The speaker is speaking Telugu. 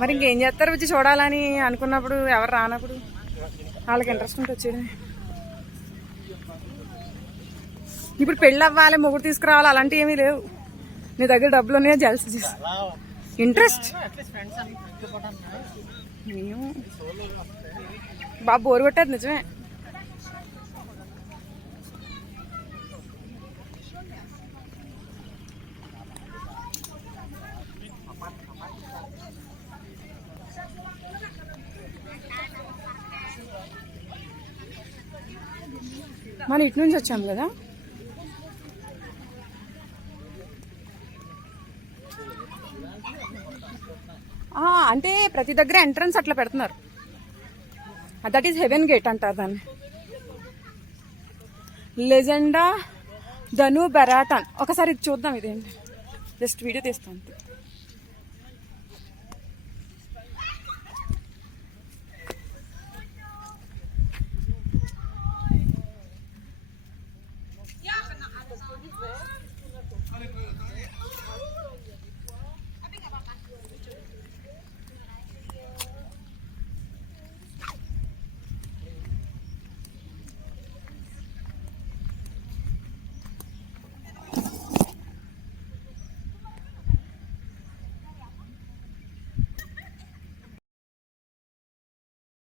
మరి ఇంకేం చేస్తారు? వచ్చి చూడాలని అనుకున్నప్పుడు ఎవరు రానప్పుడు? వాళ్ళకి ఇంట్రెస్ట్ ఉంటే వచ్చేది ఇప్పుడు పెళ్ళి అవ్వాలి మొగుడు తీసుకురావాలి అలాంటివి ఏమీ లేవు. నీ దగ్గర డబ్బులు ఉన్నాయో? జల్సి చేసి. ఇంట్రెస్ట్ మేము బాగా బోరు కొట్టేది నిజమే. మనం ఇటు నుంచి వచ్చాం కదా? అంటే ప్రతి దగ్గర ఎంట్రన్స్ అట్లా పెడుతున్నారు. దట్ ఈస్ హెవెన్ గేట్ అంటారు దాన్ని. లెజెండా ధను బెరాటన్ ఒకసారి ఇది చూద్దాం ఇదేంటి? జస్ట్ వీడియో తీస్తాం